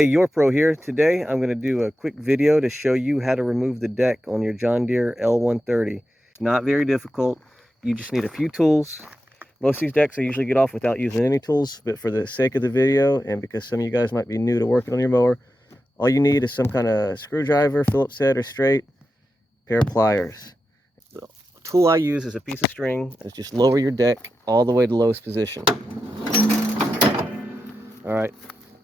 Hey, Your Pro here. Today I'm going to do a quick video to show you how to remove the deck on your John Deere L130. It's not very difficult. You just need a few tools. Most of these decks I usually get off without using any tools, but for the sake of the video and because some of you guys might be new to working on your mower, all you need is some kind of screwdriver, Phillips head or straight, pair of pliers. The tool I use is a piece of string. It's just lower your deck all the way to lowest position. All right.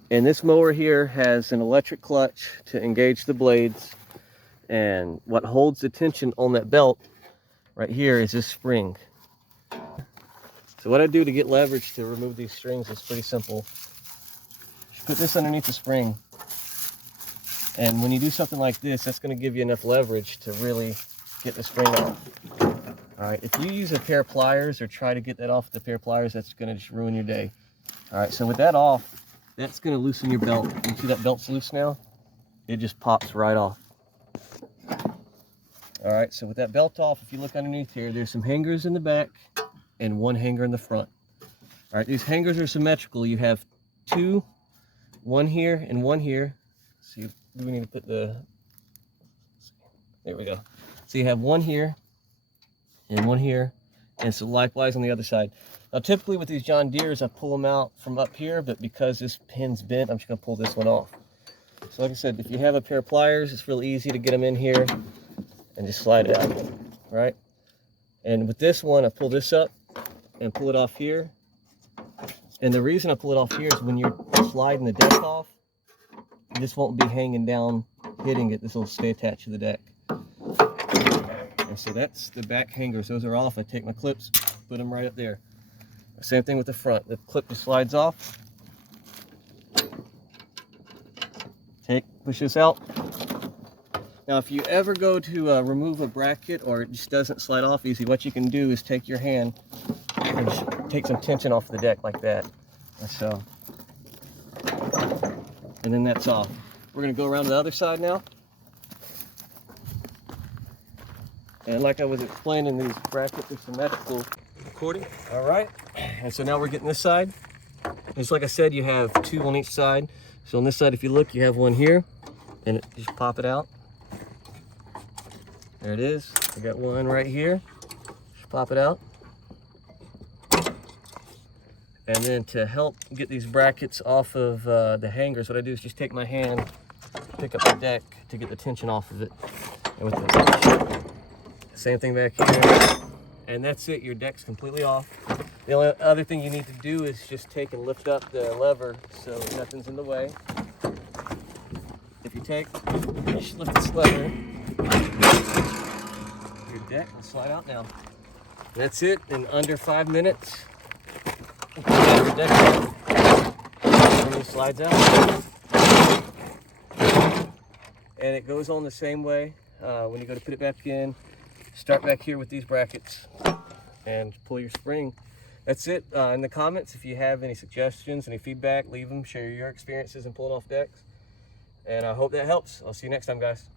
And this mower here has an electric clutch to engage the blades, and what holds the tension on that belt right here is this spring. So what I do to get leverage to remove these strings is pretty simple. Just put this underneath the spring, and when you do something like this, that's going to give you enough leverage to really get the spring off. Alright, if you use a pair of pliers or try to get that off with a pair of pliers, that's going to just ruin your day. Alright, so with that off, that's going to loosen your belt. You see that belt's loose now? It just pops right off. Alright, so with that belt off, if you look underneath here, there's some hangers in the back and one hanger in the front. Alright, these hangers are symmetrical. You have two, one here and one here. See, do we need to put the... There we go. So you have one here and one here, and so likewise on the other side. Now typically with these John Deeres, I pull them out from up here, but because this pin's bent, I'm just going to pull this one off. So like I said, if you have a pair of pliers, it's really easy to get them in here and just slide it out, right? And with this one, I pull this up and pull it off here. And the reason I pull it off here is when you're sliding the deck off, this won't be hanging down, hitting it. This will stay attached to the deck. And so that's the back hangers. Those are off. I take my clips, put them right up there. Same thing with the front. The clip just slides off. Push this out. Now if you ever go to remove a bracket or it just doesn't slide off easy, what you can do is take your hand and just take some tension off the deck like that. And so, and then that's off. We're going to go around to the other side now. And like I was explaining, these brackets are symmetrical. Recording. All right. And so now we're getting this side. Just like I said, you have two on each side. So on this side, if you look, you have one here, and just pop it out. There it is. I got one right here. Just pop it out. And then to help get these brackets off of the hangers, what I do is just take my hand, pick up the deck to get the tension off of it. And with the same thing back here. And that's it, your deck's completely off. The only other thing you need to do is just take and lift up the lever so nothing's in the way. If you just lift this lever, your deck will slide out now. That's it, in under 5 minutes, your deck slides out. And it goes on the same way when you go to put it back in. Start back here with these brackets and pull your spring. That's it. In the comments, if you have any suggestions, any feedback, leave them. Share your experiences in pulling off decks. And I hope that helps. I'll see you next time, guys.